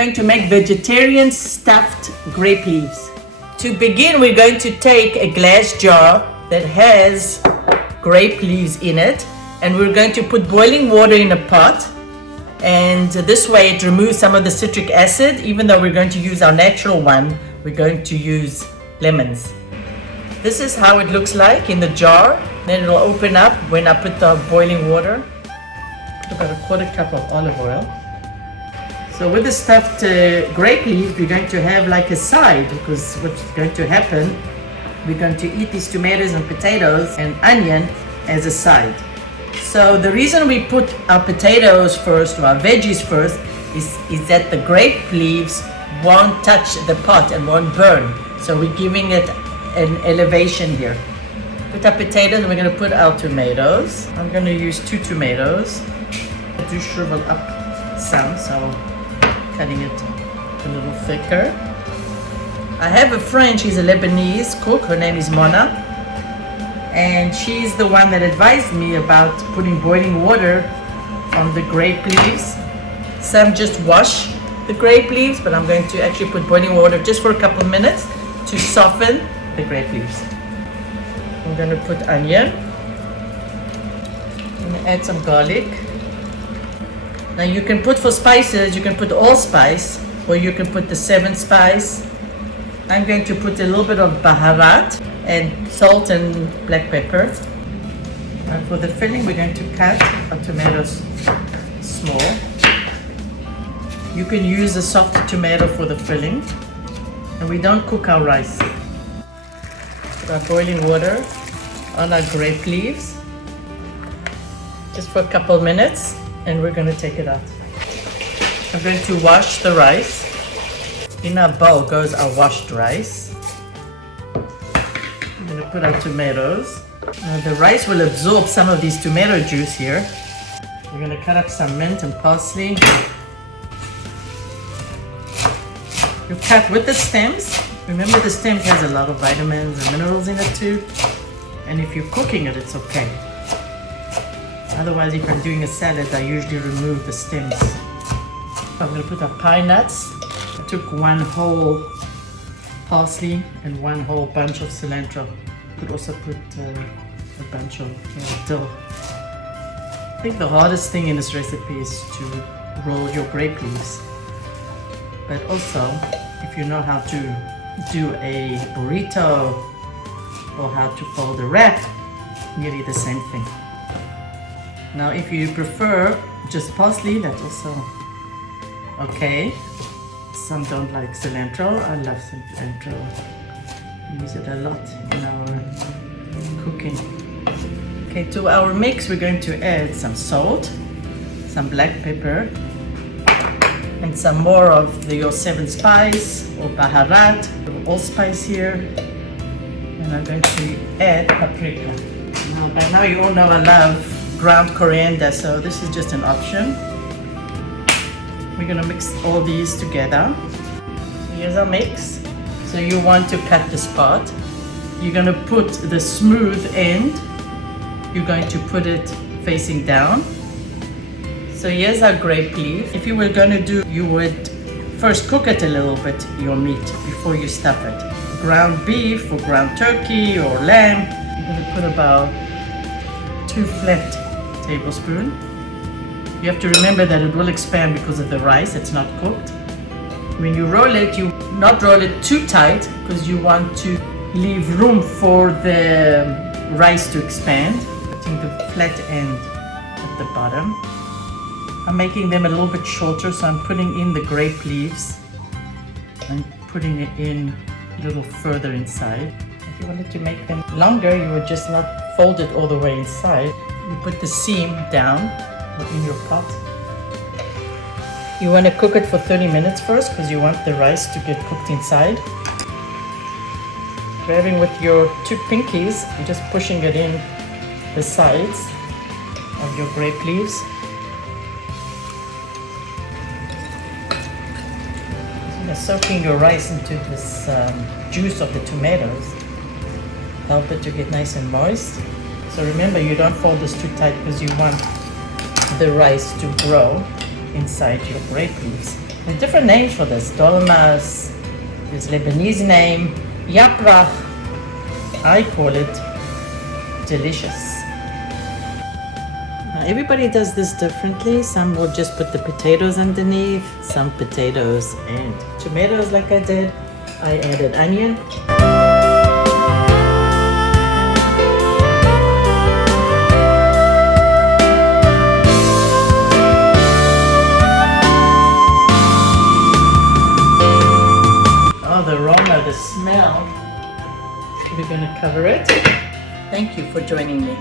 going to make vegetarian stuffed grape leaves. To begin, we're going to take a glass jar that has grape leaves in it, and we're going to put boiling water in a pot, and this way it removes some of the citric acid. Even though we're going to use our natural one, we're going to use lemons. This is how it looks like in the jar. Then it'll open up when I put the boiling water. Put about a quarter cup of olive oil. So with the stuffed grape leaves, we're going to have like a side, because what's going to happen, we're going to eat these tomatoes and potatoes and onion as a side. So the reason we put our potatoes first, or our veggies first, is that the grape leaves won't touch the pot and won't burn. So we're giving it an elevation here. Put our potatoes, and we're going to put our tomatoes. I'm going to use 2 tomatoes. I do shrivel up some, so cutting it a little thicker. I have a friend, she's a Lebanese cook, her name is Mona, and she's the one that advised me about putting boiling water on the grape leaves. Some just wash the grape leaves, but I'm going to actually put boiling water just for a couple of minutes to soften the grape leaves. I'm going to put onion. I'm going to add some garlic. Now you can put, for spices, you can put allspice, or you can put the 7 spice. I'm going to put a little bit of baharat and salt and black pepper. And for the filling, we're going to cut our tomatoes small. You can use a soft tomato for the filling. And we don't cook our rice. Put our boiling water on our grape leaves, just for a couple of minutes, and we're going to take it out. I'm going to wash the rice. In our bowl goes our washed rice. I'm going to put our tomatoes. Now the rice will absorb some of these tomato juice here. We're going to cut up some mint and parsley. You cut with the stems. Remember, the stems has a lot of vitamins and minerals in it too. And if you're cooking it, it's okay. Otherwise, if I'm doing a salad, I usually remove the stems. I'm going to put our pine nuts. I took 1 whole parsley and 1 whole bunch of cilantro. Could also put a bunch of dill. I think the hardest thing in this recipe is to roll your grape leaves. But also, if you know how to do a burrito or how to fold a wrap, nearly the same thing. Now, if you prefer just parsley, that's also okay. Some don't like cilantro. I love cilantro. We use it a lot in our cooking. Okay, to our mix, we're going to add some salt, some black pepper, and some more of your 7 spice or baharat, allspice here. And I'm going to add paprika. Now, by now you all know I love ground coriander, so this is just an option. We're going to mix all these together. So here's our mix. So you want to cut this part. You're going to put the smooth end, you're going to put it facing down. So here's our grape leaf. If you were going to do, you would first cook it a little bit, your meat, before you stuff it. Ground beef or ground turkey or lamb, you're going to put about 2 flat tablespoons. You have to remember that it will expand because of the rice, it's not cooked. When you roll it, you not roll it too tight because you want to leave room for the rice to expand. Putting the flat end at the bottom. I'm making them a little bit shorter, so I'm putting in the grape leaves and putting it in a little further inside. If you wanted to make them longer, you would just not fold it all the way inside. You put the seam down in your pot. You want to cook it for 30 minutes first because you want the rice to get cooked inside. Grabbing with your 2 pinkies, you're just pushing it in the sides of your grape leaves. You're soaking your rice into this juice of the tomatoes. Help it to get nice and moist. So remember, you don't fold this too tight because you want the rice to grow inside your grape leaves. There's different names for this. Dolmas is Lebanese name. Yapra, I call it delicious. Now everybody does this differently. Some will just put the potatoes underneath, some potatoes and tomatoes like I did. I added onion. Oh, the aroma, the smell. We're going to cover it. Thank you for joining me.